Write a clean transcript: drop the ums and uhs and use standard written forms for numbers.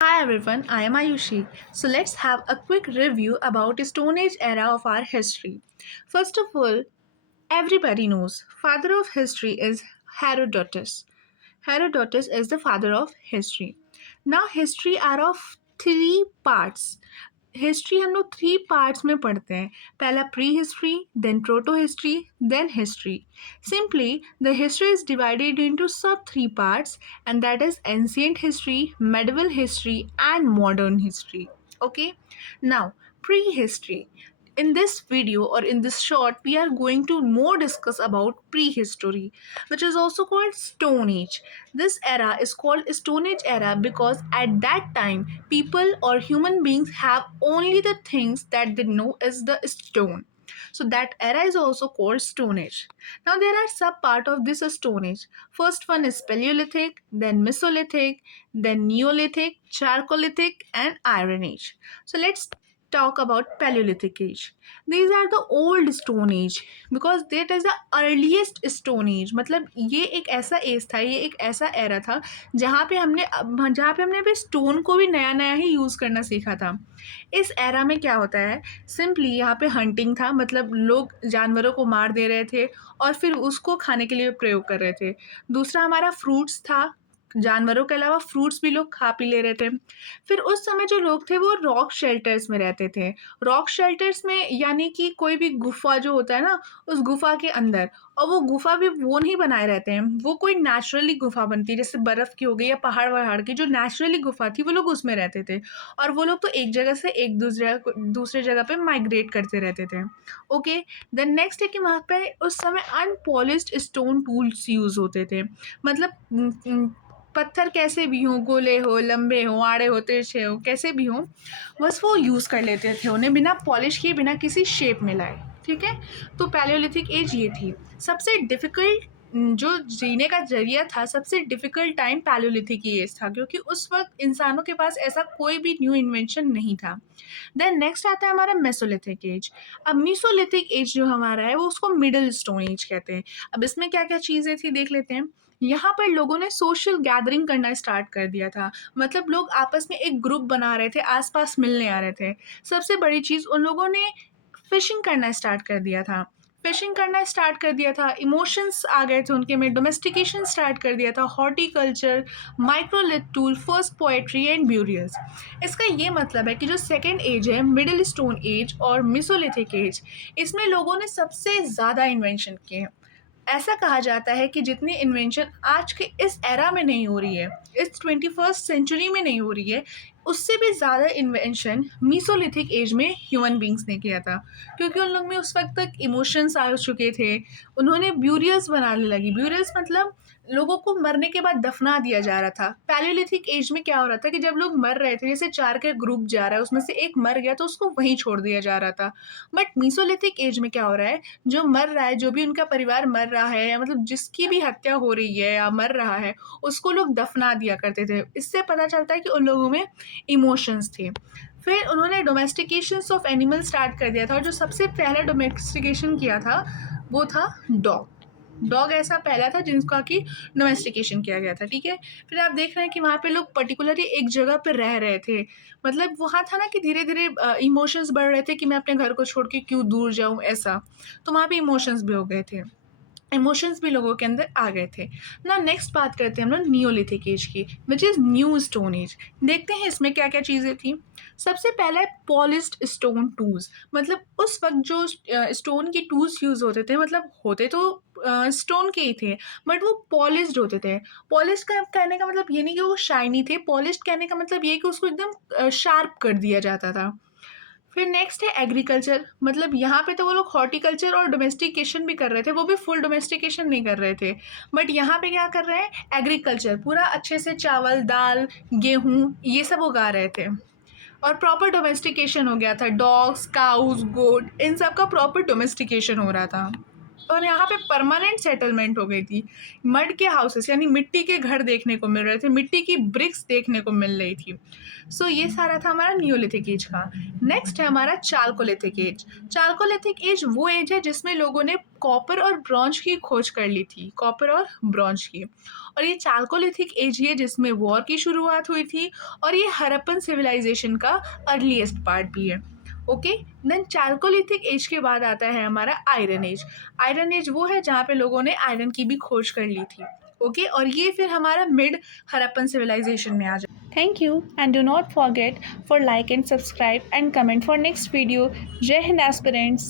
Hi everyone, I am Ayushi. So let's have a quick review about Stone Age era of our history. First of all, everybody knows father of history is Herodotus. Herodotus is the father of history. Now history are of three parts. History हम लोग three parts में पढ़ते हैं. पहला pre history, then proto history, then history. Simply the history is divided into सब three parts and that is ancient history, medieval history and modern history. Okay, now prehistory. In this video or in this short, we are going to more discuss about prehistory, which is also called Stone Age. This era is called Stone Age era because at that time people or human beings have only the things that they know is the stone. So that era is also called Stone Age. Now there are sub part of this Stone Age. First one is Paleolithic, then Mesolithic, then Neolithic, Chalcolithic, and Iron Age. So let's talk about Paleolithic age. These are the old Stone Age because that is the earliest Stone Age. मतलब ये एक ऐसा as था, ये एक ऐसा era था जहाँ पे हमने अभी स्टोन को भी नया नया ही यूज़ करना सीखा था. इस एरा में क्या होता है, सिंपली यहाँ पे हंटिंग था, मतलब लोग जानवरों को मार दे रहे थे और फिर उसको खाने के लिए प्रयोग कर रहे थे. दूसरा हमारा फ्रूट्स था, जानवरों के अलावा फ्रूट्स भी लोग खा पी ले रहे थे. फिर उस समय जो लोग थे वो रॉक शेल्टर्स में रहते थे. रॉक शेल्टर्स में यानी कि कोई भी गुफा जो होता है ना, उस गुफा के अंदर, और वो गुफा भी वो नहीं बनाए रहते हैं, वो कोई नेचुरली गुफा बनती है, जैसे बर्फ़ की हो गई या पहाड़ वहाड़ की जो नेचुरली गुफा थी, वो लोग उसमें रहते थे. और वो लोग तो एक जगह से एक दूसरे जगह पे माइग्रेट करते रहते थे. ओके, देन नेक्स्ट है कि वहाँ पे उस समय अनपॉलिश्ड स्टोन टूल्स यूज़ होते थे. मतलब पत्थर कैसे भी हों, गोले हो, लंबे हो, आड़े हो, तिरछे हो, कैसे भी हों, बस वो यूज़ कर लेते थे उन्हें बिना पॉलिश किए, बिना किसी शेप में लाए. ठीक है, तो पैलियोलिथिक एज ये थी. सबसे डिफ़िकल्ट जो जीने का ज़रिया था, सबसे डिफ़िकल्ट टाइम पैलियोलिथिक एज था क्योंकि उस वक़्त इंसानों के पास ऐसा कोई भी न्यू इन्वेंशन नहीं था. देन नेक्स्ट आता है हमारा मेसोलिथिक एज. अब मेसोलिथिक एज जो हमारा है वो उसको मिडल स्टोन एज कहते हैं. अब इसमें क्या-क्या चीज़ें थी देख लेते हैं. यहाँ पर लोगों ने सोशल गैदरिंग करना स्टार्ट कर दिया था. मतलब लोग आपस में एक ग्रुप बना रहे थे, आस-पास मिलने आ रहे थे. सबसे बड़ी चीज़ उन लोगों ने फ़िशिंग करना स्टार्ट कर दिया था. फ़िशिंग करना स्टार्ट कर दिया था, इमोशंस आ गए थे उनके में, डोमेस्टिकेशन स्टार्ट कर दिया था, horticulture, microlith tool, first poetry and burials. इसका ये मतलब है कि जो सेकंड एज है, मिडल स्टोन एज और मेसोलिथिक एज, इसमें लोगों ने सबसे ज़्यादा इन्वेंशन किए हैं. ऐसा कहा जाता है कि जितनी इन्वेंशन आज के इस एरा में नहीं हो रही है, इस 21st सेंचुरी में नहीं हो रही है, उससे भी ज़्यादा इन्वेंशन मेसोलिथिक एज में ह्यूमन बींग्स ने किया था. क्योंकि उन लोग में उस वक्त तक इमोशंस आ चुके थे. उन्होंने ब्यूरियल्स बनाने लगी. ब्यूरियल्स मतलब लोगों को मरने के बाद दफना दिया जा रहा था. पैलियोलिथिक एज में क्या हो रहा था कि जब लोग मर रहे थे, जैसे 4 का ग्रुप जा रहा है, उसमें से एक मर गया तो उसको वहीं छोड़ दिया जा रहा था. बट मेसोलिथिक एज में क्या हो रहा है, जो मर रहा है, जो भी उनका परिवार मर रहा है, या मतलब जिसकी भी हत्या हो रही है या मर रहा है, उसको लोग दफना दिया करते थे. इससे पता चलता है कि उन लोगों में इमोशंस थे. फिर उन्होंने डोमेस्टिकेशंस ऑफ एनिमल स्टार्ट कर दिया था, और जो सबसे पहला डोमेस्टिकेशन किया था वो था डॉग. डॉग ऐसा पहला था जिनका कि डोमेस्टिकेशन किया गया था. ठीक है, फिर आप देख रहे हैं कि वहाँ पे लोग पर्टिकुलरली एक जगह पे रह रहे थे. मतलब वहाँ था ना कि धीरे धीरे इमोशंस बढ़ रहे थे कि मैं अपने घर को छोड़ के क्यों दूर जाऊँ, ऐसा. तो वहाँ पे इमोशंस भी हो गए थे, इमोशंस भी लोगों के अंदर आ गए थे. ना नेक्स्ट बात करते हैं हम लोग नियोलिथिक एज की, which is new stone age. देखते हैं इसमें क्या क्या चीज़ें थी. सबसे पहला है पॉलिश्ड स्टोन टूल्स. मतलब उस वक्त जो स्टोन की टूल्स यूज़ होते थे, मतलब होते तो स्टोन के ही थे, बट वो पॉलिश्ड होते थे. पॉलिश्ड का कहने का मतलब ये नहीं कि वो शाइनी थे, पॉलिश्ड कहने का मतलब ये कि उसको एकदम शार्प कर दिया जाता था. फिर नेक्स्ट है एग्रीकल्चर. मतलब यहाँ पे तो वो लोग हॉर्टिकल्चर और डोमेस्टिकेशन भी कर रहे थे, वो भी फुल डोमेस्टिकेशन नहीं कर रहे थे. बट यहाँ पे क्या कर रहे हैं, एग्रीकल्चर पूरा अच्छे से चावल, दाल, गेहूँ ये सब उगा रहे थे. और प्रॉपर डोमेस्टिकेशन हो गया था. डॉग्स, काउज, गोट, इन सब का प्रॉपर डोमेस्टिकेशन हो रहा था. और यहाँ पे परमानेंट सेटलमेंट हो गई थी। मड के हाउसेस यानी मिट्टी के घर देखने को मिल रहे थे, मिट्टी की ब्रिक्स देखने को मिल रही थी। सो ये सारा था हमारा नियोलिथिक एज का। नेक्स्ट है हमारा चालकोलिथिक एज। चालकोलिथिक एज वो एज है जिसमें लोगों ने कॉपर और ब्रॉन्ज की खोज कर ली थी, कॉपर और ब्रॉन्ज की। और ये चालकोलिथिक एज ही है जिसमें वॉर की शुरुआत हुई थी, और ये हड़प्पन सिविलाइजेशन का अर्लीस्ट पार्ट भी है। ओके, देन चालकोलिथिक एज के बाद आता है हमारा आयरन एज। आयरन एज वो है जहाँ पे लोगों ने आयरन की भी खोज कर ली थी। ओके, और ये फिर हमारा मिड हड़प्पन सिविलाइजेशन में आ जाए। Thank you, and do not forget for like and subscribe and comment for next video. Jai Hind aspirants.